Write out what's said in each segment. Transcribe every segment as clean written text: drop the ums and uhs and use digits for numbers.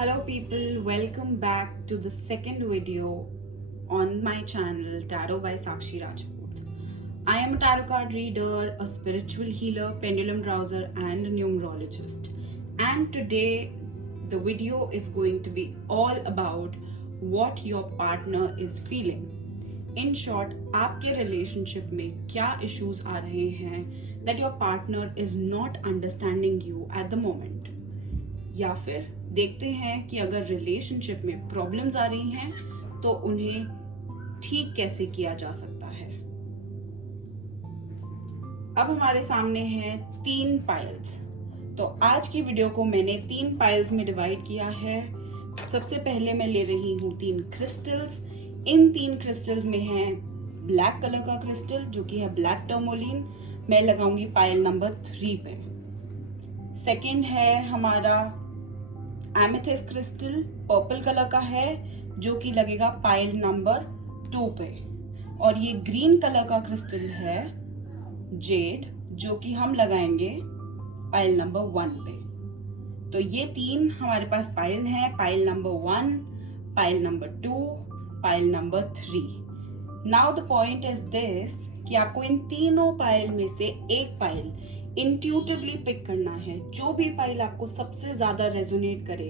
Hello people, welcome back to the second video on my channel Tarot by Sakshi Rajput. I am a tarot card reader, a spiritual healer, pendulum browser and a numerologist. And today the video is going to be all about what your partner is feeling. In short, आपके relationship में क्या issues आ रहे हैं that your partner is not understanding you at the moment. या फिर देखते हैं कि अगर रिलेशनशिप में प्रॉब्लम्स आ रही हैं तो उन्हें ठीक कैसे किया जा सकता है। अब हमारे सामने हैं 3 पाइल्स। तो आज की वीडियो को मैंने 3 पाइल्स में डिवाइड किया है। सबसे पहले मैं ले रही हूँ 3 क्रिस्टल्स। इन 3 क्रिस्टल्स में है ब्लैक कलर का क्रिस्टल जो कि है ब्लैक टर्मोलिन। मैं लगाऊंगी पाइल नंबर 3 पे। सेकेंड है हमारा एमेथिस्ट क्रिस्टल, पर्पल कलर का है जो कि लगेगा पाइल नंबर 2 पे। और ये ग्रीन कलर का क्रिस्टल है जेड जो कि हम लगाएंगे पाइल नंबर 1 पे। तो ये 3 हमारे पास पाइल हैं, pile number 1, pile number 2, pile number 3। Now the point is this कि आपको इन तीनों पाइल में से एक पाइल इंट्यूटिवली पिक करना है। जो भी पाइल आपको सबसे ज्यादा रेजोनेट करे,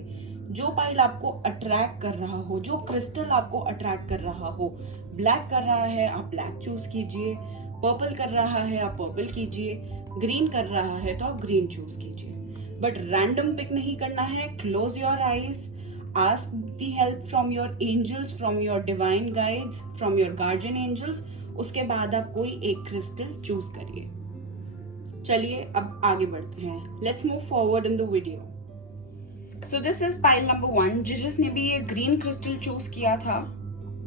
जो पाइल आपको अट्रैक्ट कर रहा हो, जो क्रिस्टल आपको अट्रैक्ट कर रहा हो। ब्लैक कर रहा है आप ब्लैक चूज कीजिए, पर्पल कर रहा है आप पर्पल कीजिए, ग्रीन कर रहा है तो आप ग्रीन चूज कीजिए। बट रैंडम पिक नहीं करना है। Close your eyes, ask the help from your angels, from your divine guides, from your guardian angels. उसके बाद आप कोई एक क्रिस्टल चूज करिए। चलिए अब आगे बढ़ते हैं। Let's move forward in the video. So this is pile number 1। जिसने भी ये ग्रीन क्रिस्टल चूज किया था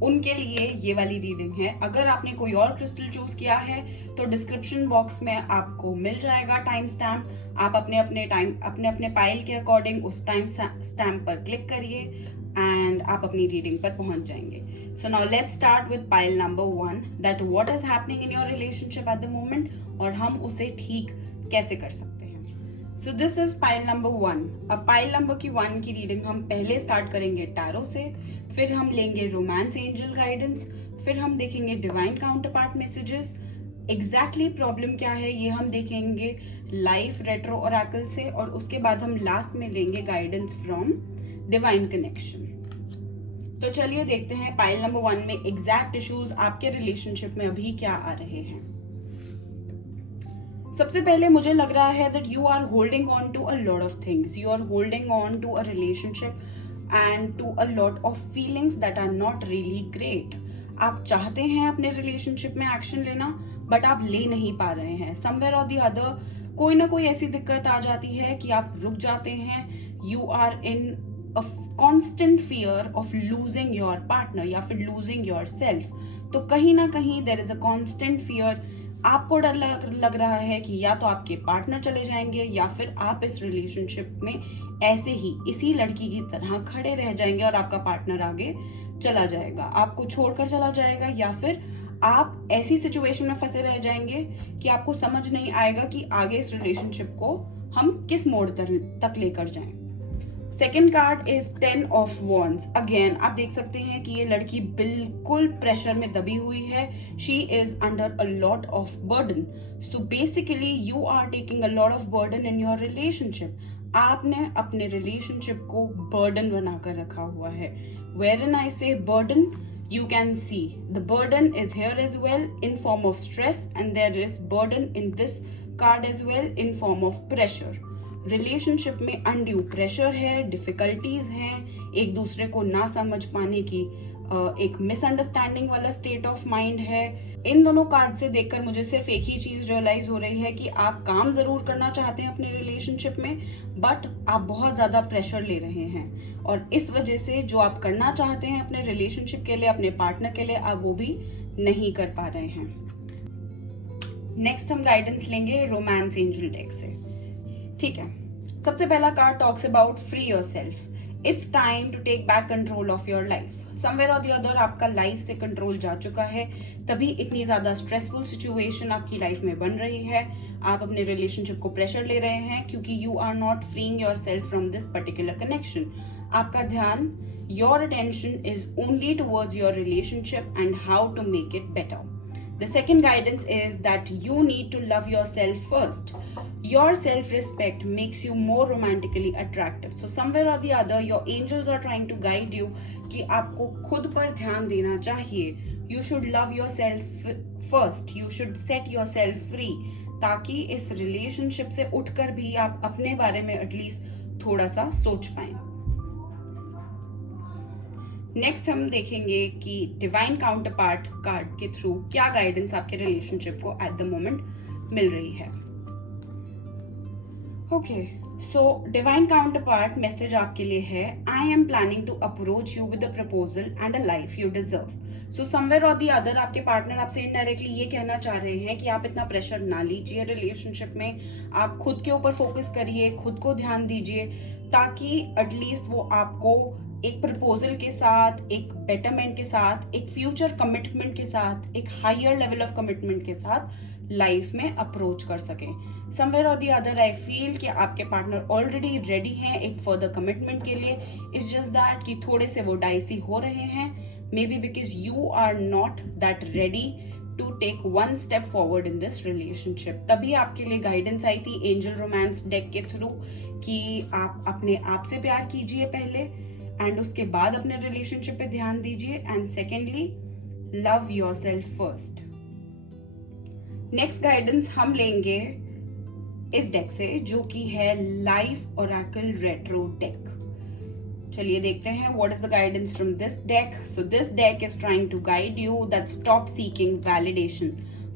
उनके लिए ये वाली रीडिंग है। अगर आपने कोई और क्रिस्टल चूज किया है तो डिस्क्रिप्शन बॉक्स में आपको मिल जाएगा टाइम स्टैम्प। आप अपने अपने पाइल के अकॉर्डिंग उस टाइम स्टैम्प पर क्लिक करिए एंड आप अपनी रीडिंग पर पहुंच जाएंगे। So now let's start with pile number 1, that what is happening in your relationship eight the moment और हम उसे ठीक कैसे कर सकते हैं। So this is pile number 1। अब पाइल नंबर 1 की रीडिंग हम पहले स्टार्ट करेंगे टैरो से, फिर हम लेंगे रोमांस एंजल गाइडेंस, फिर हम देखेंगे divine counterpart messages. Exactly problem क्या है ये हम देखेंगे लाइफ रेट्रो ओरेकल से, और उसके बाद हम लास्ट में लेंगे गाइडेंस फ्रॉम डिवाइन कनेक्शन। तो चलिए देखते हैं पाइल नंबर 1 में एग्जैक्ट इश्यूज आपके रिलेशनशिप में अभी क्या आ रहे हैं। सबसे पहले मुझे लग रहा है that you are holding on to a lot of things. You are holding on to a relationship and to a lot of feelings that are not really great. आप चाहते हैं अपने रिलेशनशिप में एक्शन लेना बट आप ले नहीं पा रहे हैं। समवेयर और दी अदर कोई ना कोई ऐसी दिक्कत आ जाती है कि आप रुक जाते हैं। You are in a constant fear of losing your partner या फिर लूजिंग योर सेल्फ। तो कहीं ना कहीं there is a constant fear. आपको डर लग रहा है कि या तो आपके पार्टनर चले जाएंगे या फिर आप इस रिलेशनशिप में ऐसे ही इसी लड़की की तरह खड़े रह जाएंगे और आपका पार्टनर आगे चला जाएगा, आपको छोड़कर चला जाएगा, या फिर आप ऐसी सिचुएशन में फंसे रह जाएंगे कि आपको समझ नहीं आएगा कि आगे इस रिलेशनशिप को हम किस मोड़ तक लेकर जाएं। Second card is 10 of wands. Again आप देख सकते हैं कि ये लड़की बिल्कुल प्रेशर में दबी हुई है। She is under a lot of burden. So basically you are taking a lot of burden in your relationship. आपने अपने रिलेशनशिप को बर्डन बनाकर रखा हुआ है। Wherein I say burden, you can see the burden is here as well in form of stress, and there is burden in this card as well in form of pressure. Relationship में undue pressure है, difficulties हैं, एक दूसरे को ना समझ पाने की एक मिसअंडरस्टैंडिंग वाला स्टेट ऑफ माइंड है। इन दोनों कार्ड से देखकर मुझे सिर्फ एक ही चीज रियलाइज हो रही है कि आप काम जरूर करना चाहते हैं अपने रिलेशनशिप में बट आप बहुत ज्यादा प्रेशर ले रहे हैं, और इस वजह से जो आप करना चाहते हैं अपने रिलेशनशिप के लिए, अपने पार्टनर के लिए, आप वो भी नहीं कर पा रहे हैं। नेक्स्ट हम गाइडेंस लेंगे रोमांस एंजल डेक से। ठीक है, सबसे पहला card talks about free yourself. It's time to take back control of your life. Somewhere or the other आपका लाइफ से कंट्रोल जा चुका है, तभी इतनी ज्यादा स्ट्रेसफुल सिचुएशन आपकी लाइफ में बन रही है। आप अपने रिलेशनशिप को प्रेशर ले रहे हैं क्योंकि you are not freeing yourself from this particular connection. आपका ध्यान, your attention is only towards your relationship and how to make it better. The second guidance is that you need to love yourself first. Your self-respect makes you more romantically attractive. So somewhere or the other, your angels are trying to guide you कि आपको खुद पर ध्यान देना चाहिए. You should love yourself first. You should set yourself free. ताकि इस relationship से उठकर भी आप अपने बारे में एटलीस्ट थोड़ा सा सोच पाएं. नेक्स्ट हम देखेंगे कि डिवाइन काउंटरपार्ट कार्ड के थ्रू क्या गाइडेंस आपके रिलेशनशिप को एट द मोमेंट मिल रही है. Okay, so divine counterpart message आपके लिए है, I am planning to approach you with a proposal and a life you deserve. So somewhere or the other आपके पार्टनर आपसे इनडायरेक्टली ये कहना चाह रहे हैं कि आप इतना प्रेशर ना लीजिए रिलेशनशिप में, आप खुद के ऊपर फोकस करिए, खुद को ध्यान दीजिए, ताकि एटलीस्ट वो आपको एक प्रपोजल के साथ, एक बेटरमेंट के साथ, एक फ्यूचर कमिटमेंट के साथ, एक हायर लेवल ऑफ कमिटमेंट के साथ लाइफ में अप्रोच कर सकें. Somewhere or the other I feel कि आपके पार्टनर ऑलरेडी रेडी हैं एक फर्दर कमिटमेंट के लिए. इट्स जस्ट दैट कि थोड़े से वो डाइसी हो रहे हैं, maybe because you are not that ready to take one step forward in this relationship. तभी आपके लिए गाइडेंस आई थी एंजल रोमांस डेक के थ्रू कि आप अपने आप से प्यार कीजिए पहले, एंड उसके बाद अपने रिलेशनशिप पे ध्यान दीजिए, and secondly love yourself first. Next guidance हम लेंगे इस डेक से, जो कि है लाइफ ओरेकल रेट्रो डेक. चलिए देखते हैं what is the guidance from this deck. So this deck is trying to guide you that stop seeking validation.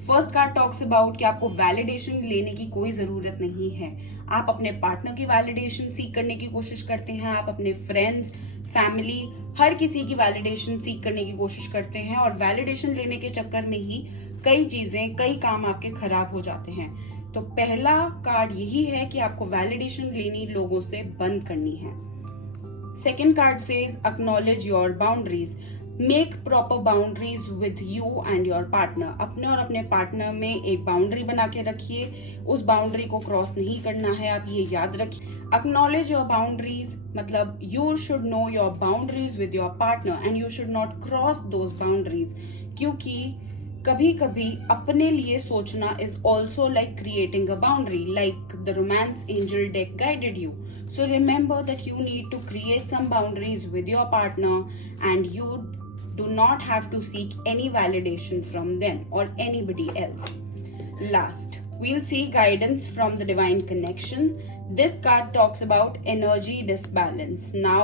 First card talks about कि आपको वैलिडेशन लेने की कोई जरूरत नहीं है. आप अपने पार्टनर की वैलिडेशन सीख करने की कोशिश करते हैं, आप अपने फ्रेंड्स, फैमिली, हर किसी की वैलिडेशन सीख करने की कोशिश करते हैं, और वैलिडेशन लेने के चक्कर में ही कई चीजें, कई काम आपके खराब हो जाते हैं. तो पहला कार्ड यही है कि आपको वैलिडेशन लेनी लोगों से बंद करनी है. Second card says acknowledge your boundaries. Make proper boundaries with you and your partner. अपने और अपने पार्टनर में एक बाउंड्री बना के रखिए, उस बाउंड्री को क्रॉस नहीं करना है, आप ये याद रखिए. एक्नॉलेज योर बाउंड्रीज मतलब you should know your boundaries with your partner and you should not cross those boundaries. क्योंकि कभी कभी अपने लिए सोचना is also like creating a boundary, like the romance angel deck guided you. So remember that you need to create some boundaries with your partner, and you do not have to seek any validation from them or anybody else. Last, we'll see guidance from the divine connection. This card talks about energy disbalance. Now,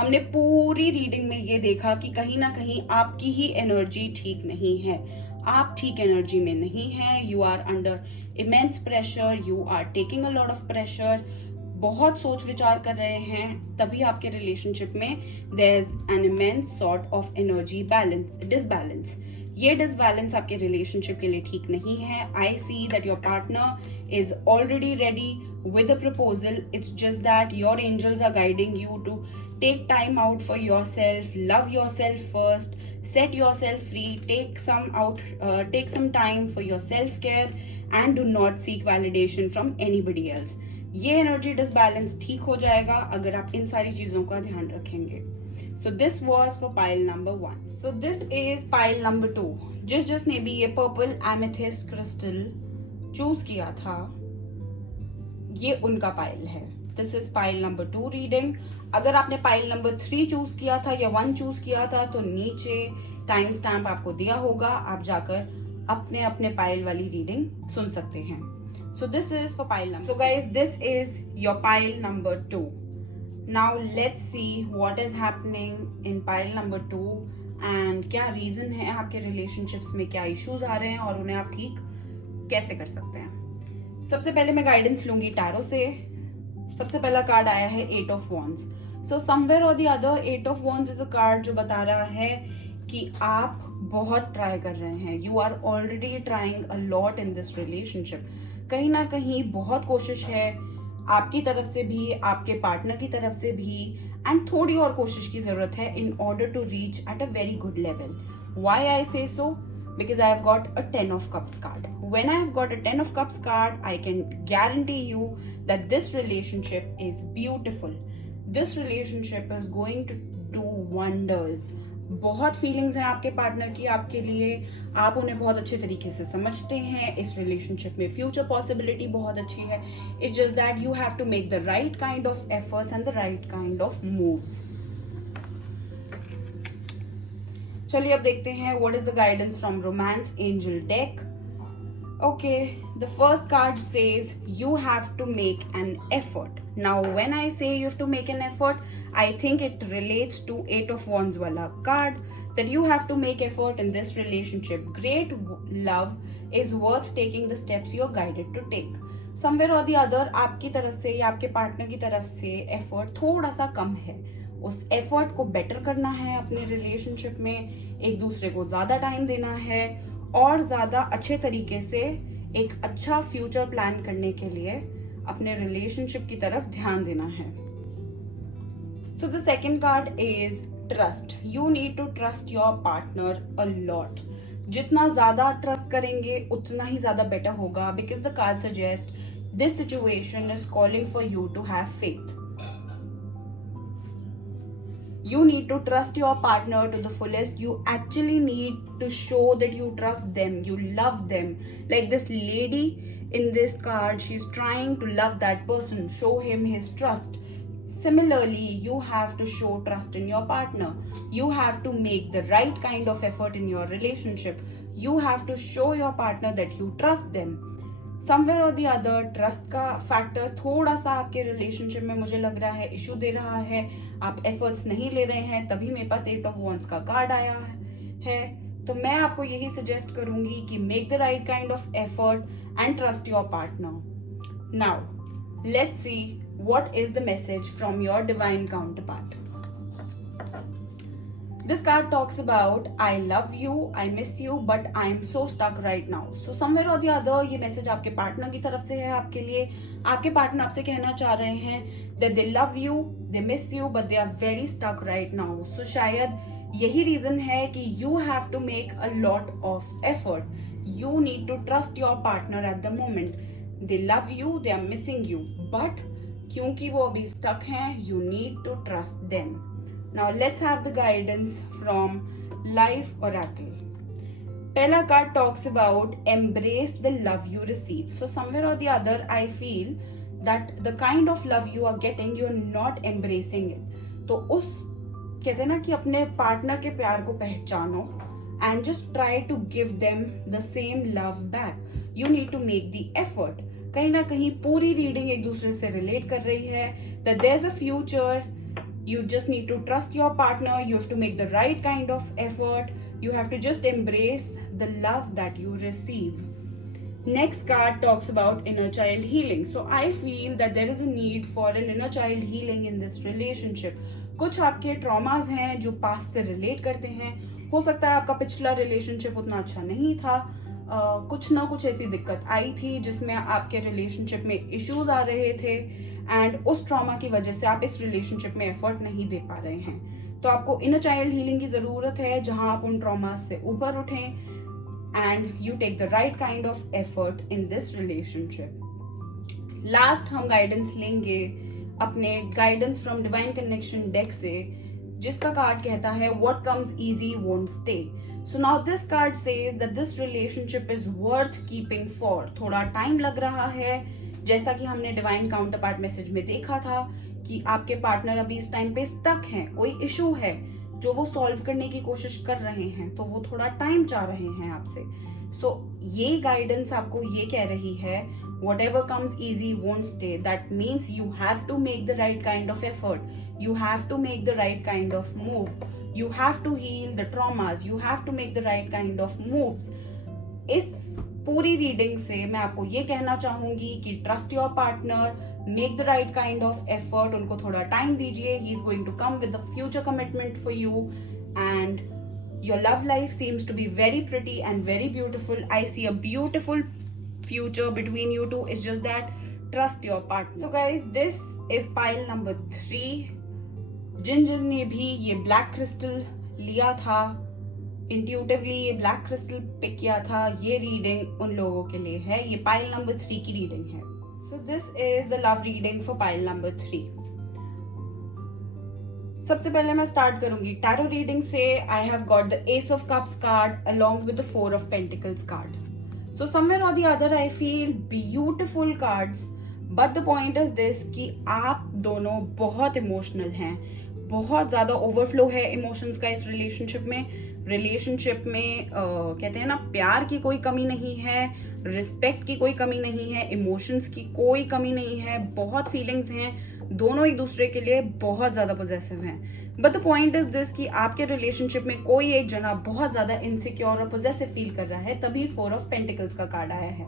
हमने पूरी reading में ये देखा कि कहीं ना कहीं आपकी ही एनर्जी ठीक नहीं है, आप ठीक एनर्जी में नहीं है. You are under immense pressure, you are taking a lot of pressure, बहुत सोच विचार कर रहे हैं, तभी आपके रिलेशनशिप में there is an immense sort of energy disbalance. ये डिसबैलेंस आपके रिलेशनशिप के लिए ठीक नहीं है. I see that your partner is already ready with a proposal. It's just that your angels are guiding you to take time out for yourself, love yourself first, set yourself free, take some time for your self care, and do not seek validation from anybody else. ये energy disbalance ठीक हो जाएगा अगर आप इन सारी चीजों का ध्यान रखेंगे. So this was for pile number 1. So this is pile number 2. जिसने भी ये पर्पल एमेथिस्ट क्रिस्टल चूज किया था, ये उनका पाइल है. This is pile number 2 reading. अगर आपने पाइल नंबर 3 चूज किया था या 1 चूज किया था तो नीचे टाइम स्टैम्प आपको दिया होगा, आप जाकर अपने अपने पाइल वाली रीडिंग सुन सकते हैं. So this is for pile number. So guys, this is your pile number 2. Now let's see what is happening in pile number 2 and क्या रीजन है आपके रिलेशनशिप्स में, क्या इश्यूज आ रहे हैं और उन्हें आप ठीक कैसे कर सकते हैं. सबसे पहले मैं गाइडेंस लूंगी टैरो से. सबसे पहला कार्ड आया है 8 of wands. So somewhere or the other 8 of wands is a card जो बता रहा है कि आप बहुत ट्राई कर रहे हैं. You are already trying a lot in this relationship. कहीं ना कहीं बहुत कोशिश है आपकी तरफ से भी, आपके पार्टनर की तरफ से भी, एंड थोड़ी और कोशिश की जरूरत है in order to reach at a very good level. Why I say so? Because I have got a 10 of Cups card. When I have got a 10 of Cups card, I can guarantee you that this relationship is beautiful. This relationship is going to do wonders. बहुत feelings हैं आपके partner की आपके लिए, आप उन्हें बहुत अच्छे तरीके से समझते हैं, इस रिलेशनशिप में फ्यूचर पॉसिबिलिटी बहुत अच्छी है। It's just that you have to make the right kind of efforts and the right kind of moves. चलिए अब देखते हैं what is the guidance from romance angel deck. Okay, the first card says you have to make an effort. Now, when I say you have to make an effort, I think it relates to 8 of Wands wala card, that you have to make effort in this relationship. Great love is worth taking the steps you are guided to take. Somewhere or the other, आपकी तरफ से या आपके partner की तरफ से effort थोड़ा सा कम है। उस एफर्ट को बेटर करना है अपने रिलेशनशिप में, एक दूसरे को ज्यादा टाइम देना है और ज्यादा अच्छे तरीके से एक अच्छा फ्यूचर प्लान करने के लिए अपने रिलेशनशिप की तरफ ध्यान देना है। So the second card is trust. You need to trust your partner a lot. जितना ज्यादा ट्रस्ट करेंगे उतना ही ज्यादा बेटर होगा, because the card suggest this situation is calling for you to have faith. You need to trust your partner to the fullest. You actually need to show that you trust them, you love them. Like this lady in this card, she's trying to love that person, show him his trust. Similarly, you have to show trust in your partner. You have to make the right kind of effort in your relationship. You have to show your partner that you trust them. Somewhere or the other trust का factor थोड़ा सा आपके relationship में मुझे लग रहा है issue दे रहा है, आप एफर्ट्स नहीं ले रहे हैं, तभी मेरे पास 8 ऑफ वॉन्ड्स का कार्ड आया है। तो मैं आपको यही सजेस्ट करूंगी कि make the right kind of effort and trust your partner. Now let's see what is the message from your divine counterpart. This card talks about I love you, I miss you, but I am so stuck right now. So somewhere or the other ये message आपके partner की तरफ से है आपके लिए। आपके partner आपसे कहना चाह रहे हैं that they love you, they miss you, but they are very stuck right now. So शायद यही रीजन है कि you have to make a lot of effort. You need to trust your partner at the moment. They love you, they are missing you, but क्योंकि वो अभी stuck हैं, you need to trust them. Now let's have the guidance from Life Oracle. Pehla card talks about embrace the love you receive. So somewhere or the other, I feel that the kind of love you are getting, you are not embracing it. तो उस कहते हैं ना कि अपने partner के प्यार को पहचानो and just try to give them the same love back. You need to make the effort. कहीं ना कहीं पूरी रीडिंग एक दूसरे से रिलेट कर रही है that there's a future. You just need to trust your partner. You have to make the right kind of effort. You have to just embrace the love that you receive. Next card talks about inner child healing. So I feel that there is a need for an inner child healing in this relationship. कुछ आपके traumas हैं जो past से relate करते हैं। हो सकता है आपका पिछला रिलेशनशिप उतना अच्छा नहीं था, कुछ ना कुछ ऐसी दिक्कत आई थी जिसमें आपके रिलेशनशिप में इश्यूज आ रहे थे एंड उस ट्रॉमा की वजह से आप इस रिलेशनशिप में एफर्ट नहीं दे पा रहे हैं। तो आपको इनर चाइल्ड हीलिंग की जरूरत है जहां आप उन ट्रॉमा से ऊपर उठें and you take the right kind of effort in this relationship. Last हम गाइडेंस लेंगे अपने guidance from divine connection deck से, जिसका कार्ड कहता है what comes easy won't stay. So now this card says that this relationship is worth keeping for. थोड़ा time लग रहा है, जैसा कि हमने डिवाइन काउंटरपार्ट मैसेज में देखा था कि आपके पार्टनर अभी इस टाइम पे स्टक हैं, कोई इशू है जो वो सॉल्व करने की कोशिश कर रहे हैं, तो वो थोड़ा टाइम चाह रहे हैं आपसे। सो ये गाइडेंस आपको ये कह रही है whatever comes easy won't stay. That means you have to make the right kind of effort. You have to make the right kind of move. You have to heal the traumas. You have to make the right kind of moves. इस पूरी reading से मैं आपको ये कहना चाहूंगी कि trust your partner, make the right kind of effort, उनको थोड़ा टाइम दीजिए। He is going to come with a future commitment for you and your love life seems to be very pretty and very beautiful. I see a beautiful future between you two. It's just that trust your partner. So guys, this is pile number 3. जिन ने भी ये black crystal लिया था, intuitively ये black crystal pick किया था, ये reading उन लोगों के लिए है। ये पाइल नंबर 3 की रीडिंग है. So this is the love reading for pile number 3. सबसे पहले मैं स्टार्ट करूंगी टैरो रीडिंग से। I have got the ace of cups card along with the 4 of pentacles card. So somewhere or the other I feel beautiful cards, but the point is this कि आप दोनों बहुत emotional हैं, बहुत ज्यादा overflow है emotions का इस रिलेशनशिप में। कहते हैं ना, प्यार की कोई कमी नहीं है, रिस्पेक्ट की कोई कमी नहीं है, इमोशंस की कोई कमी नहीं है, बहुत फीलिंग्स हैं, दोनों एक दूसरे के लिए बहुत ज्यादा पोजेसिव हैं। But the point is this कि आपके रिलेशनशिप में कोई एक जना बहुत ज्यादा इनसिक्योर और पोजेसिव फील कर रहा है, तभी 4 ऑफ पेंटिकल्स का कार्ड आया है।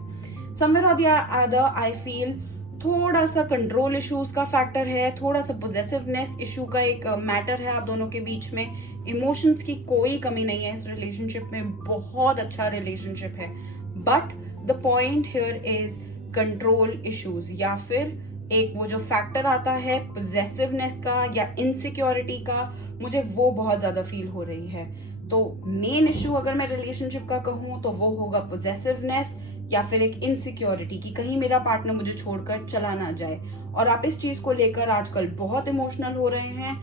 Somewhere or the other I feel थोड़ा सा कंट्रोल इश्यूज का फैक्टर है, थोड़ा सा पोजेसिवनेस इशू का एक मैटर है आप दोनों के बीच में। इमोशंस की कोई कमी नहीं है इस रिलेशनशिप में, बहुत अच्छा रिलेशनशिप है। But the point here is control issues, या फिर एक वो जो फैक्टर आता है पोजेसिवनेस का या इनसिक्योरिटी का, मुझे वो बहुत ज्यादा फील हो रही है। तो मेन इश्यू अगर मैं रिलेशनशिप का कहूँ तो वो होगा पोजेसिवनेस या फिर एक इनसिक्योरिटी कि कहीं मेरा पार्टनर मुझे छोड़कर चला ना जाए। और आप इस चीज को लेकर आजकल बहुत इमोशनल हो रहे हैं,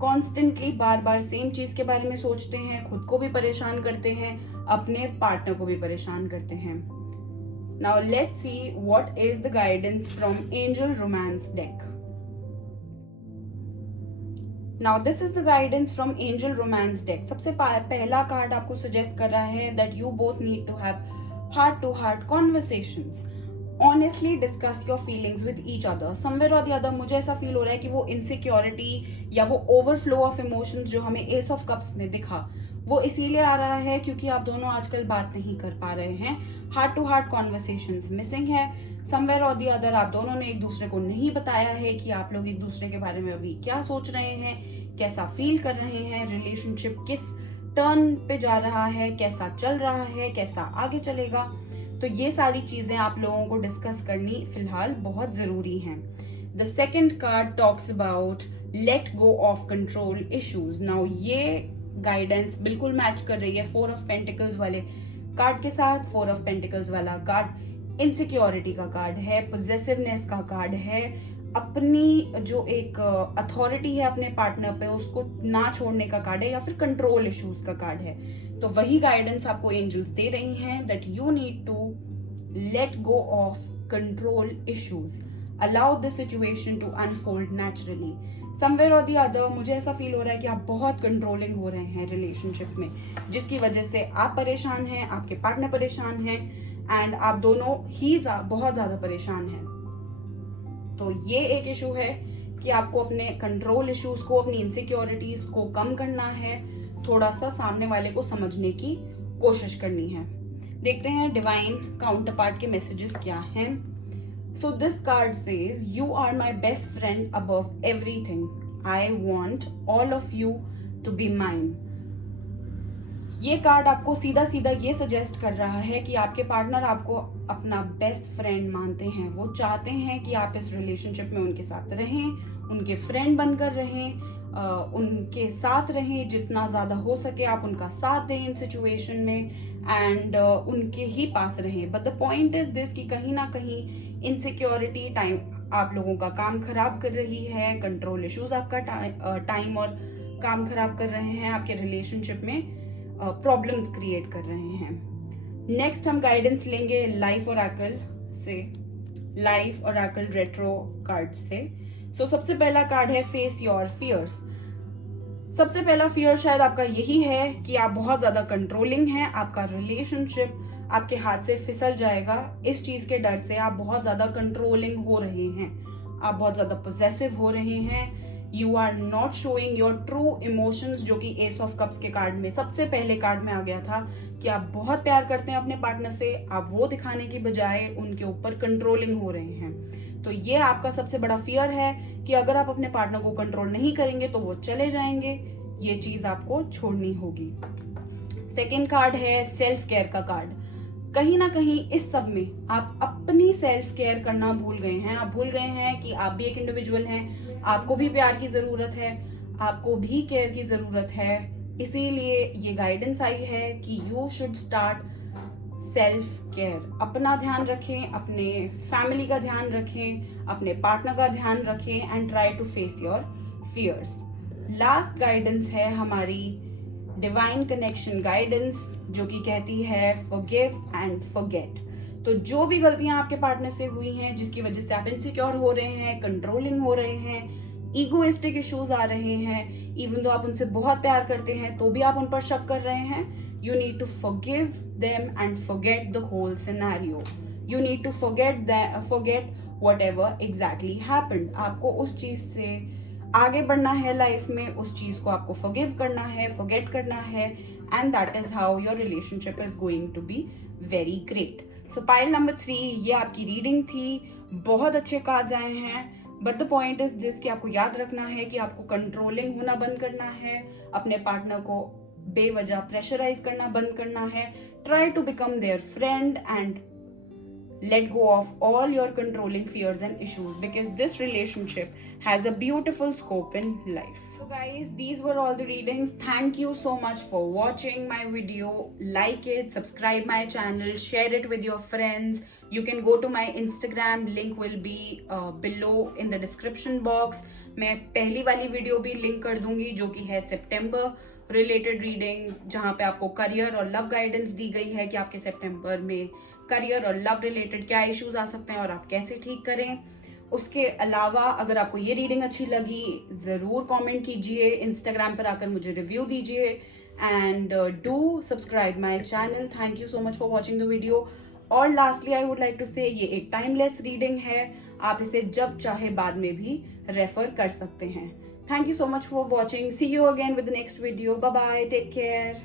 कॉन्स्टेंटली बार बार सेम चीज के बारे में सोचते हैं, खुद को भी परेशान करते हैं, अपने पार्टनर को भी परेशान करते हैं। Now let's see what is the guidance from Angel Romance deck. Now this is the guidance from Angel Romance deck. सबसे पहला कार्ड आपको सजेस्ट कर रहा है that you both need to have heart to heart conversations. Honestly discuss your feelings with each other. Somewhere or the other मुझे ऐसा feel हो रहा है कि वो इनसिक्योरिटी या वो ओवरफ्लो ऑफ इमोशंस जो हमें एस ऑफ कप्स में दिखा, वो इसीलिए आ रहा है क्योंकि आप दोनों आजकल बात नहीं कर पा रहे हैं। Heart to heart conversations missing है। समवेयर और दी अदर आप दोनों ने एक दूसरे को नहीं बताया है कि आप लोग एक दूसरे के बारे में अभी क्या सोच रहे हैं, कैसा फील कर रहे हैं, रिलेशनशिप किस टर्न पे जा रहा है, कैसा चल रहा है, कैसा आगे चलेगा। तो ये सारी चीजें आप लोगों को डिस्कस करनी फिलहाल बहुत जरूरी हैं। The second card talks about late go of control issues. Now ये गाइडेंस बिल्कुल मैच कर रही है 4 ऑफ पेंटिकल्स वाले कार्ड के साथ। 4 ऑफ पेंटिकल्स वाला कार्ड इनसिक्योरिटी का कार्ड है, पोजेसिवनेस का कार्ड है, अपनी जो एक अथॉरिटी है अपने पार्टनर पे उसको ना छोड़ने का कार्ड है, या फिर कंट्रोल इश्यूज का कार्ड है। तो वही गाइडेंस आपको एंजल्स दे रही हैं that you need to let go of control issues, allow the situation to unfold naturally. Somewhere or the other मुझे ऐसा फील हो रहा है कि आप बहुत कंट्रोलिंग हो रहे हैं रिलेशनशिप में, जिसकी वजह से आप परेशान हैं, आपके पार्टनर परेशान हैं, एंड आप दोनों ही बहुत ज्यादा परेशान हैं। तो ये एक इशू है कि आपको अपने कंट्रोल इश्यूज को, अपनी इनसिक्योरिटीज को कम करना है, थोड़ा सा सामने वाले को समझने की कोशिश करनी है। देखते हैं डिवाइन काउंटर पार्ट के मैसेजेस क्या हैं। So this card says, you are my best friend above everything. I want all of you to be mine. ये कार्ड आपको सीधा सीधा ये सजेस्ट कर रहा है कि आपके पार्टनर आपको अपना बेस्ट फ्रेंड मानते हैं। वो चाहते हैं कि आप इस रिलेशनशिप में उनके साथ रहें, उनके फ्रेंड बनकर रहें, उनके साथ रहें, जितना ज़्यादा हो सके आप उनका साथ दें इन सिचुएशन में, एंड उनके ही पास रहें। But the point is this कि कहीं ना कहीं इनसिक्योरिटी टाइम आप लोगों का काम खराब कर रही है, कंट्रोल इश्यूज आपका टाइम और काम खराब कर रहे हैं, आपके रिलेशनशिप में प्रॉब्लम्स क्रिएट कर रहे हैं। नेक्स्ट हम गाइडेंस लेंगे लाइफ ओरेकल से, लाइफ ओरेकल रेट्रो कार्ड से। सो सबसे पहला कार्ड है फेस योर फियर्स। सबसे पहला फियर शायद आपका यही है कि आप बहुत ज्यादा कंट्रोलिंग हैं, आपका रिलेशनशिप आपके हाथ से फिसल जाएगा, इस चीज के डर से आप बहुत ज्यादा कंट्रोलिंग हो रहे हैं, आप बहुत ज्यादा पोजेसिव हो रहे हैं। You are not showing your true emotions, जो कि एस ऑफ कप्स के कार्ड में सबसे पहले कार्ड में आ गया था कि आप बहुत प्यार करते हैं अपने पार्टनर से, आप वो दिखाने की बजाय उनके ऊपर कंट्रोलिंग हो रहे हैं। तो ये आपका सबसे बड़ा फियर है कि अगर आप अपने पार्टनर को कंट्रोल नहीं करेंगे तो वो चले जाएंगे, ये चीज आपको छोड़नी होगी। सेकेंड कार्ड है सेल्फ केयर का कार्ड। कहीं ना कहीं इस सब में आप अपनी सेल्फ केयर करना भूल गए हैं। आप भूल गए हैं कि आप भी एक इंडिविजुअल हैं, आपको भी प्यार की जरूरत है, आपको भी केयर की जरूरत है। इसीलिए ये गाइडेंस आई है कि you should start self care. अपना ध्यान रखें, अपने फैमिली का ध्यान रखें, अपने पार्टनर का ध्यान रखें, and try to face your fears. Last guidance है हमारी डिवाइन कनेक्शन गाइडेंस, जो कि कहती है फॉरगिव एंड फॉरगेट। तो जो भी गलतियां आपके पार्टनर से हुई हैं, जिसकी वजह से आप इनसिक्योर हो रहे हैं, कंट्रोलिंग हो रहे हैं, ईगोइस्टिक इश्यूज आ रहे हैं, इवन दो आप उनसे बहुत प्यार करते हैं तो भी आप उन पर शक कर रहे हैं, you need to forgive them and forget the whole scenario. You need to forget whatever exactly happened. आपको उस चीज से आगे बढ़ना है लाइफ में, उस चीज को आपको फॉरगिव करना है, फॉरगेट करना है, and that is how your relationship is going to be very great. So pile number 3, ये आपकी रीडिंग थी। बहुत अच्छे कार्ड्स आए हैं, but the point is this कि आपको याद रखना है कि आपको कंट्रोलिंग होना बंद करना है, अपने पार्टनर को बेवजह प्रेशराइज करना बंद करना है। Try to become their friend and let go of all your controlling fears and issues, because this relationship has a beautiful scope in life. So guys, these were all the readings. Thank you so much for watching my video. Like it, subscribe my channel, share it with your friends. You can go to my Instagram, link will be below in the description box. मैं पहली वाली video भी link कर दूंगी, जो कि है सितंबर related reading, जहाँ पे आपको करियर और लव गाइडेंस दी गई है कि आपके सितंबर में करियर और लव रिलेटेड क्या इश्यूज आ सकते हैं और आप कैसे ठीक करें। उसके अलावा अगर आपको ये रीडिंग अच्छी लगी, ज़रूर कमेंट कीजिए, इंस्टाग्राम पर आकर मुझे रिव्यू दीजिए, and do subscribe my channel. Thank you so much for watching the video. और lastly I would like to say, ये एक टाइमलेस रीडिंग है, आप इसे जब चाहे बाद में भी रेफर कर सकते हैं। Thank you so much for watching. See you again with the next video. Bye bye. Take care.